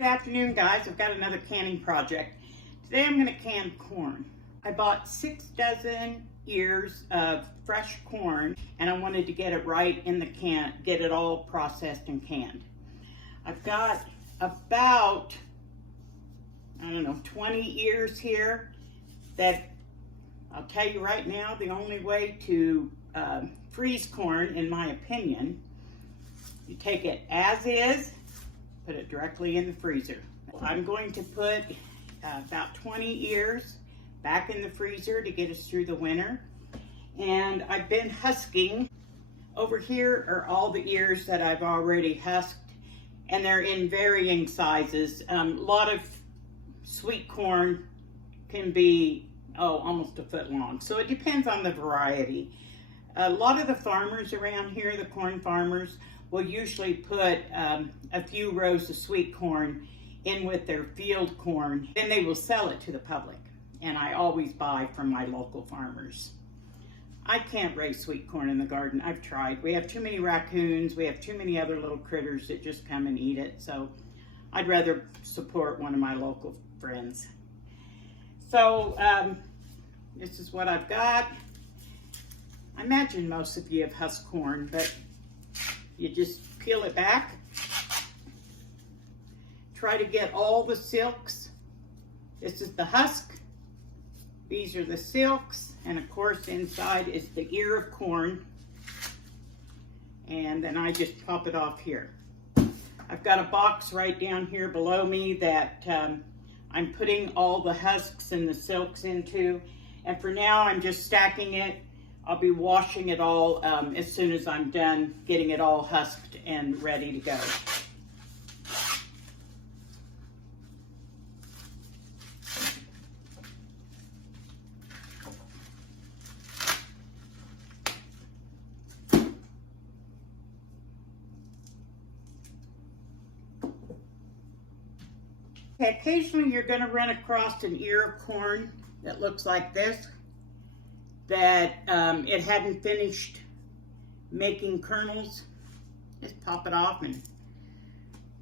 Good afternoon, guys. I've got another canning project. Today I'm going to can corn. I bought 6 dozen ears of fresh corn and I wanted to get it right in the can, get it all processed and canned. I've got about, 20 ears here that I'll tell you right now, the only way to freeze corn, in my opinion, you take it as is, put it directly in the freezer. I'm going to put about 20 ears back in the freezer to get us through the winter. And I've been husking. Over here are all the ears that I've already husked, and they're in varying sizes. A lot of sweet corn can be almost a foot long, so it depends on the variety. A lot of the farmers around here, the corn farmers, will usually put a few rows of sweet corn in with their field corn. Then they will sell it to the public, and I always buy from my local farmers. I can't raise sweet corn in the garden. I've tried. We have too many raccoons. We have too many other little critters that just come and eat it. So I'd rather support one of my local friends. So this is what I've got. I imagine most of you have husked corn, but you just peel it back. Try to get all the silks. This is the husk. These are the silks. And of course inside is the ear of corn. And then I just pop it off here. I've got a box right down here below me that I'm putting all the husks and the silks into. And for now I'm just stacking it. I'll be washing it all as soon as I'm done getting it all husked and ready to go. Okay, occasionally you're going to run across an ear of corn that looks like this, that it hadn't finished making kernels. Just pop it off and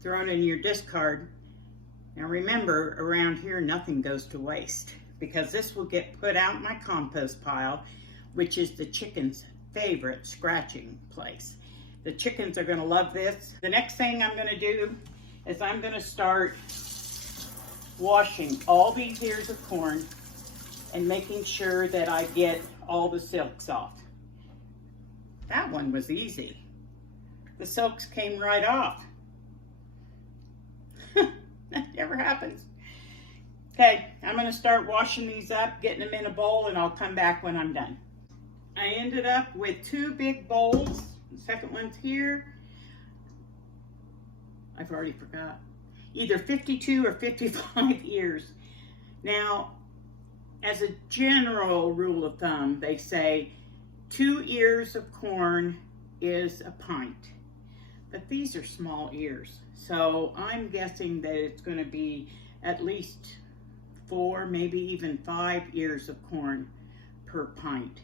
throw it in your discard. Now remember, around here nothing goes to waste, because this will get put out in my compost pile, which is the chickens' favorite scratching place. The chickens are going to love this. The next thing I'm going to do is I'm going to start washing all these ears of corn and making sure that I get all the silks off. That one was easy. The silks came right off. That never happens. Okay, I'm going to start washing these up, getting them in a bowl, and I'll come back when I'm done. I ended up with 2 big bowls. The second one's here. I've already forgot. Either 52 or 55 ears. Now, as a general rule of thumb, they say 2 ears of corn is a pint. But these are small ears, so I'm guessing that it's going to be at least 4, maybe even 5 ears of corn per pint.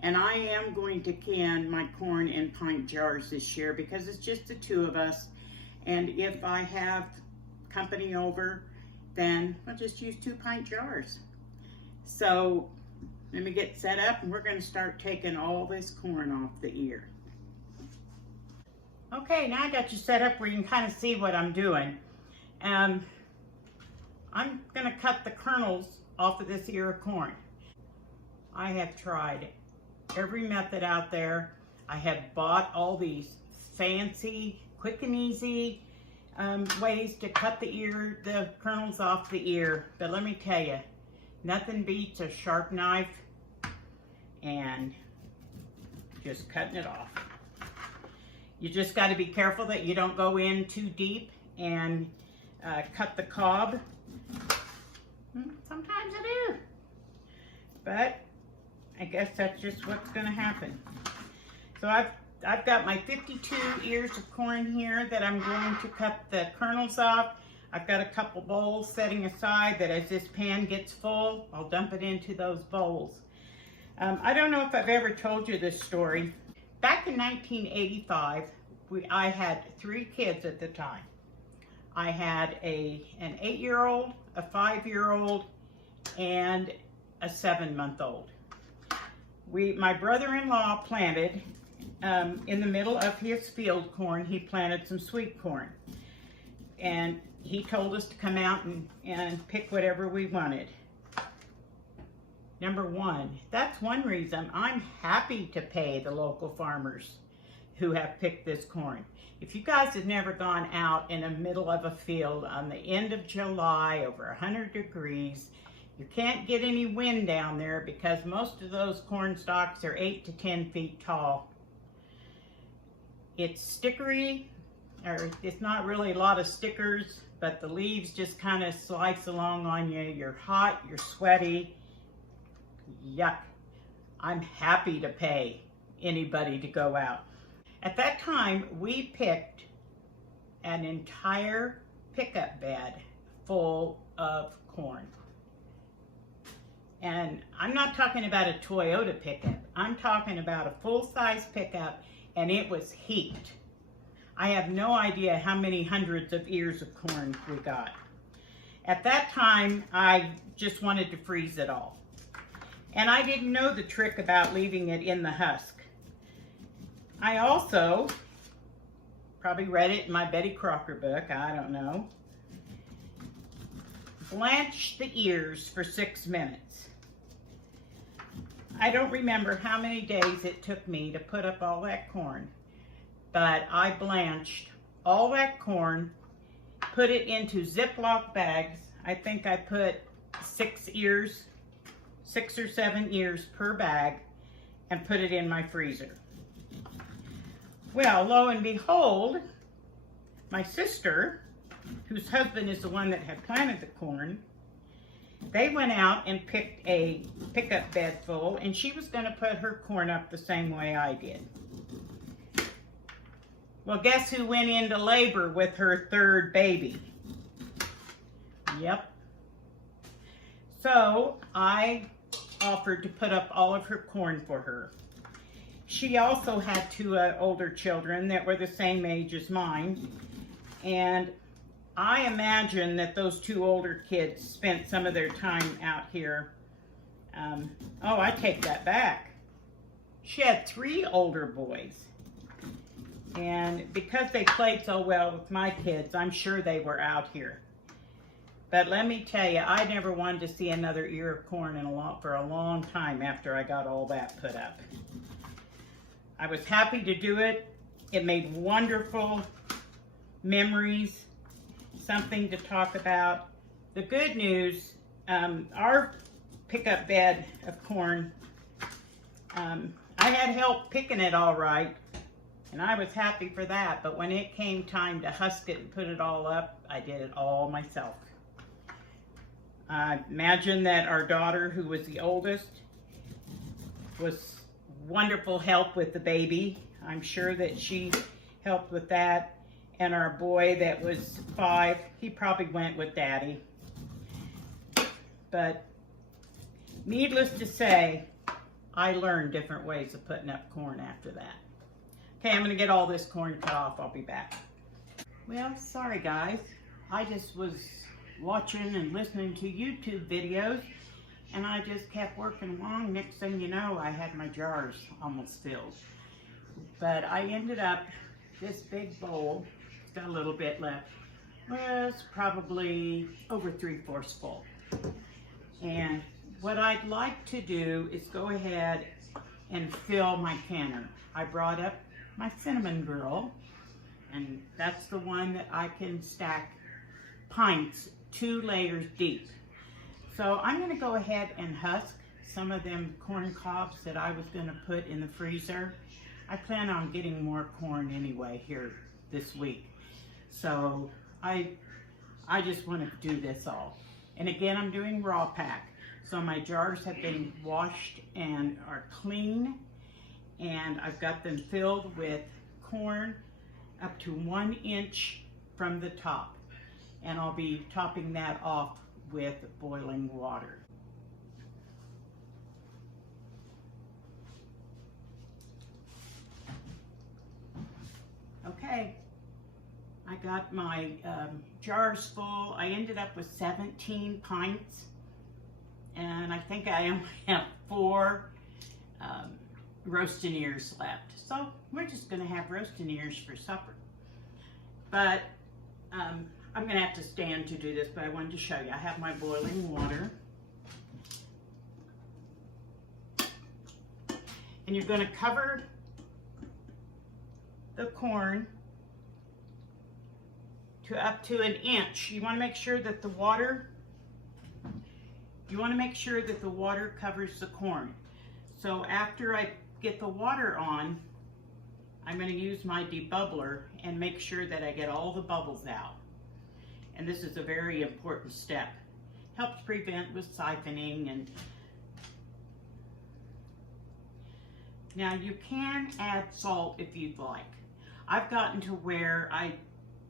And I am going to can my corn in pint jars this year because it's just the 2 of us. And if I have company over, then I'll just use 2 pint jars. So let me get set up and we're going to start taking all this corn off the ear. Okay, now I got you set up where you can kind of see what I'm doing. I'm going to cut the kernels off of this ear of corn. I have tried every method out there. I have bought all these fancy, quick and easy ways to cut the kernels off the ear. But let me tell you, nothing beats a sharp knife and just cutting it off. You just got to be careful that you don't go in too deep and cut the cob. Sometimes I do, but I guess that's just what's going to happen. So I've got my 52 ears of corn here that I'm going to cut the kernels off. I've got a couple bowls setting aside that as this pan gets full, I'll dump it into those bowls. I don't know if I've ever told you this story. Back in 1985, I had 3 kids at the time. I had an 8-year-old, a 5-year-old, and a 7-month-old. My brother-in-law planted, in the middle of his field corn, he planted some sweet corn. And he told us to come out and pick whatever we wanted. Number one, that's one reason I'm happy to pay the local farmers who have picked this corn. If you guys have never gone out in the middle of a field on the end of July over 100 degrees, you can't get any wind down there because most of those corn stalks are 8 to 10 feet tall. It's stickery, or it's not really a lot of stickers, but the leaves just kind of slice along on you. You're hot, you're sweaty. Yuck. I'm happy to pay anybody to go out. At that time, we picked an entire pickup bed full of corn. And I'm not talking about a Toyota pickup. I'm talking about a full-size pickup, and it was heaped. I have no idea how many hundreds of ears of corn we got. At that time, I just wanted to freeze it all. And I didn't know the trick about leaving it in the husk. I also, probably read it in my Betty Crocker book, I don't know, blanch the ears for 6 minutes. I don't remember how many days it took me to put up all that corn, but I blanched all that corn, put it into Ziploc bags. I think I put 6 or 7 ears per bag, and put it in my freezer. Well, lo and behold, my sister, whose husband is the one that had planted the corn, they went out and picked a pickup bed full, and she was going to put her corn up the same way I did. Well, guess who went into labor with her 3rd baby? Yep. So I offered to put up all of her corn for her. She also had 2 older children that were the same age as mine, and I imagine that those 2 older kids spent some of their time out here. Oh, I take that back. She had 3 older boys, and because they played so well with my kids, I'm sure they were out here. But let me tell you, I never wanted to see another ear of corn for a long time after I got all that put up. I was happy to do it. It made wonderful memories, something to talk about. The good news, our pickup bed of corn, I had help picking it all right, and I was happy for that. But when it came time to husk it and put it all up, I did it all myself. I imagine that our daughter, who was the oldest, was wonderful help with the baby. I'm sure that she helped with that. And our boy that was 5, he probably went with Daddy. But needless to say, I learned different ways of putting up corn after that. Okay, I'm gonna get all this corn cut off. I'll be back. Well, sorry guys. I just was watching and listening to YouTube videos, and I just kept working along. Next thing you know, I had my jars almost filled. But I ended up, this big bowl, got a little bit left, was probably over 3/4 full. And what I'd like to do is go ahead and fill my canner. I brought up my cinnamon girl, and that's the one that I can stack pints 2 layers deep. So I'm going to go ahead and husk some of them corn cobs that I was going to put in the freezer. I plan on getting more corn anyway here this week. So I just want to do this all. And again, I'm doing raw pack. So my jars have been washed and are clean, and I've got them filled with corn up to 1 inch from the top. And I'll be topping that off with boiling water. Okay, I got my jars full. I ended up with 17 pints, and I think I only have 4 roasting ears left. So we're just gonna have roasting ears for supper. But I'm gonna have to stand to do this, but I wanted to show you. I have my boiling water. And you're gonna cover the corn to up to an inch. You wanna make sure that the water, covers the corn. So after I get the water on, I'm going to use my debubbler and make sure that I get all the bubbles out. And this is a very important step. Helps prevent with siphoning. And now you can add salt if you'd like. I've gotten to where I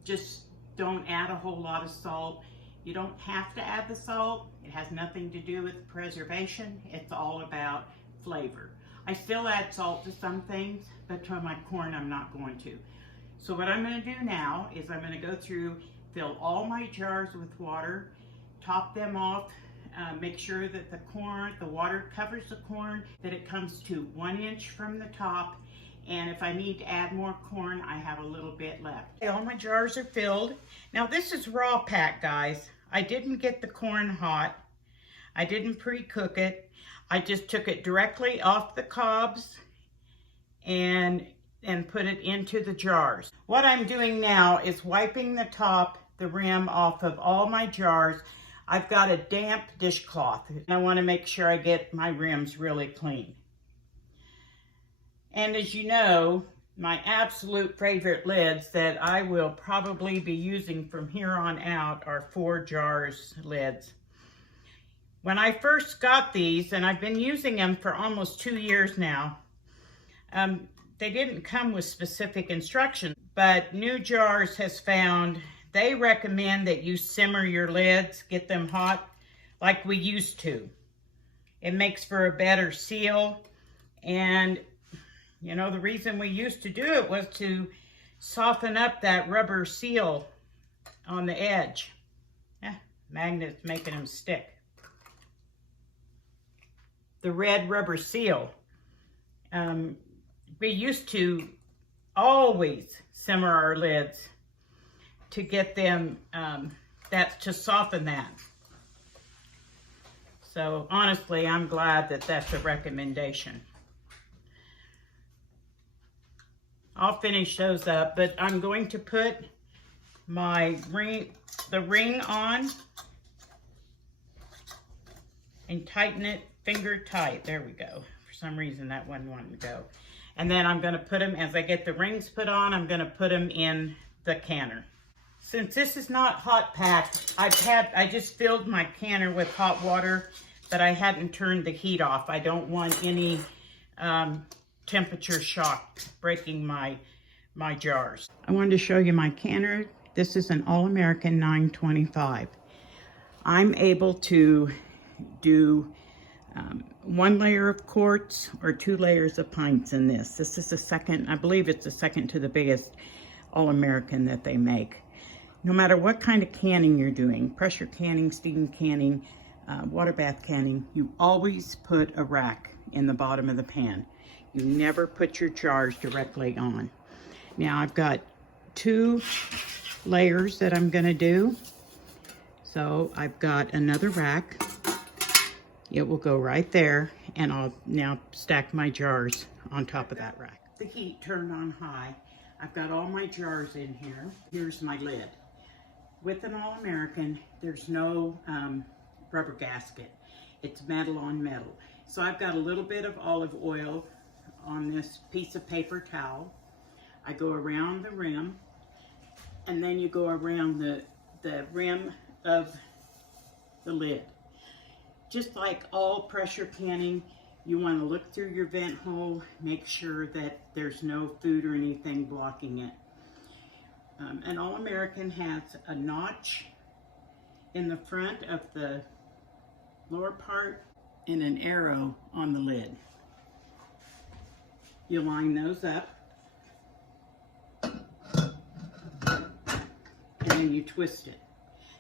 just don't add a whole lot of salt. You don't have to add the salt. It has nothing to do with preservation. It's all about flavor. I still add salt to some things, but to my corn I'm not going to. So what I'm going to do now is I'm going to go through, fill all my jars with water, top them off, make sure that the water covers the corn, that it comes to 1 inch from the top, and if I need to add more corn, I have a little bit left. All my jars are filled. Now this is raw pack, guys. I didn't get the corn hot. I didn't pre-cook it. I just took it directly off the cobs and put it into the jars. What I'm doing now is wiping the rim off of all my jars. I've got a damp dishcloth. I want to make sure I get my rims really clean. And as you know, my absolute favorite lids that I will probably be using from here on out are Forjars lids. When I first got these, and I've been using them for almost 2 years now, they didn't come with specific instructions, but New Jars has found, they recommend that you simmer your lids, get them hot like we used to. It makes for a better seal, and you know, the reason we used to do it was to soften up that rubber seal on the edge. Magnets making them stick. The red rubber seal. We used to always simmer our lids to get them, to soften that. So honestly, I'm glad that that's a recommendation. I'll finish those up, but I'm going to put my the ring on and tighten it finger tight. There we go. For some reason that one wanted to go. And then I'm going to put them, as I get the rings put on, I'm going to put them in the canner. Since this is not hot packed, I just filled my canner with hot water, but I hadn't turned the heat off. I don't want any temperature shock breaking my jars. I wanted to show you my canner. This is an All-American 925. I'm able to do 1 layer of quarts or 2 layers of pints in this. This is the second, I believe it's the second to the biggest All-American that they make. No matter what kind of canning you're doing, pressure canning, steam canning, water bath canning, you always put a rack in the bottom of the pan. You never put your jars directly on. Now I've got 2 layers that I'm gonna do. So I've got another rack. It will go right there, and I'll now stack my jars on top of that rack. The heat turned on high. I've got all my jars in here. Here's my lid. With an All-American, there's no rubber gasket. It's metal on metal. So I've got a little bit of olive oil on this piece of paper towel. I go around the rim, and then you go around the rim of the lid. Just like all pressure canning, you want to look through your vent hole, make sure that there's no food or anything blocking it. An All-American has a notch in the front of the lower part and an arrow on the lid. You line those up. then you twist it.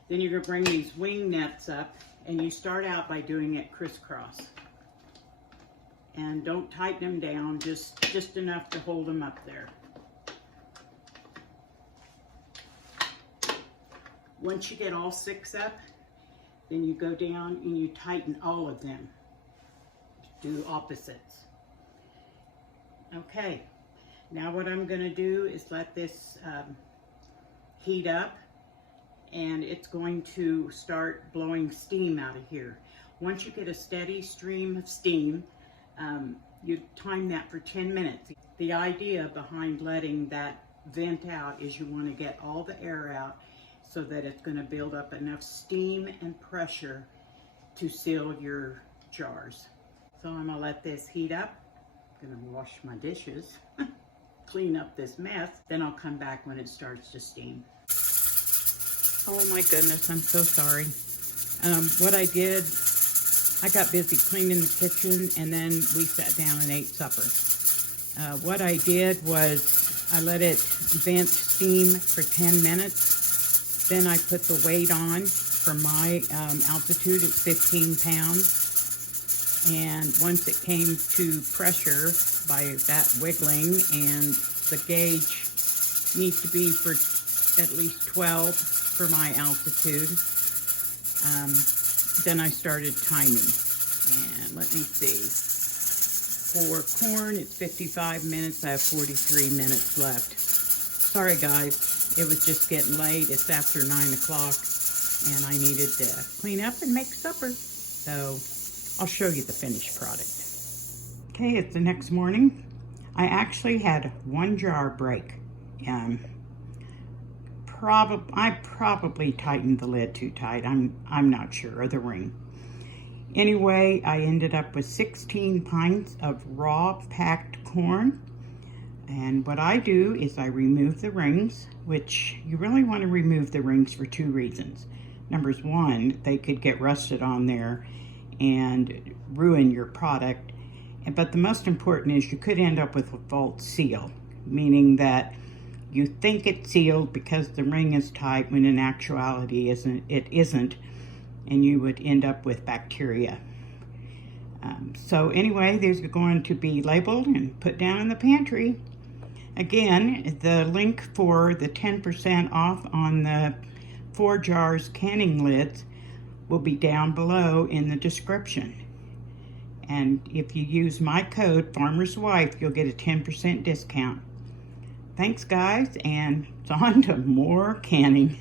Then you're going to bring these wing nets up, and you start out by doing it crisscross. And don't tighten them down, just enough to hold them up there. Once you get all 6 up, then you go down and you tighten all of them. Do opposites. Okay, now what I'm going to do is let this heat up, and it's going to start blowing steam out of here. Once you get a steady stream of steam, you time that for 10 minutes. The idea behind letting that vent out is you want to get all the air out so that it's going to build up enough steam and pressure to seal your jars. So I'm going to let this heat up. I'm going to wash my dishes, clean up this mess, then I'll come back when it starts to steam. Oh my goodness, I'm so sorry. What I did, I got busy cleaning the kitchen, and then we sat down and ate supper. What I did was I let it vent steam for 10 minutes. Then I put the weight on for my altitude. It's 15 pounds. And once it came to pressure by that wiggling, and the gauge needs to be for at least 12 for my altitude, then I started timing. And let me see. For corn, it's 55 minutes. I have 43 minutes left. Sorry, guys. It was just getting late. It's after 9 o'clock, and I needed to clean up and make supper. So I'll show you the finished product. Okay, it's the next morning. I actually had 1 jar break. I probably tightened the lid too tight. I'm not sure, or the ring. Anyway, I ended up with 16 pints of raw packed corn. And what I do is I remove the rings, which you really want to remove the rings for 2 reasons. Number 1, they could get rusted on there and ruin your product. But the most important is you could end up with a false seal, meaning that you think it's sealed because the ring is tight when in actuality it isn't, and you would end up with bacteria. So anyway, these are going to be labeled and put down in the pantry. Again, the link for the 10% off on the Forjars canning lids will be down below in the description. And if you use my code, Farmer's Wife, you'll get a 10% discount. Thanks, guys, and it's on to more canning.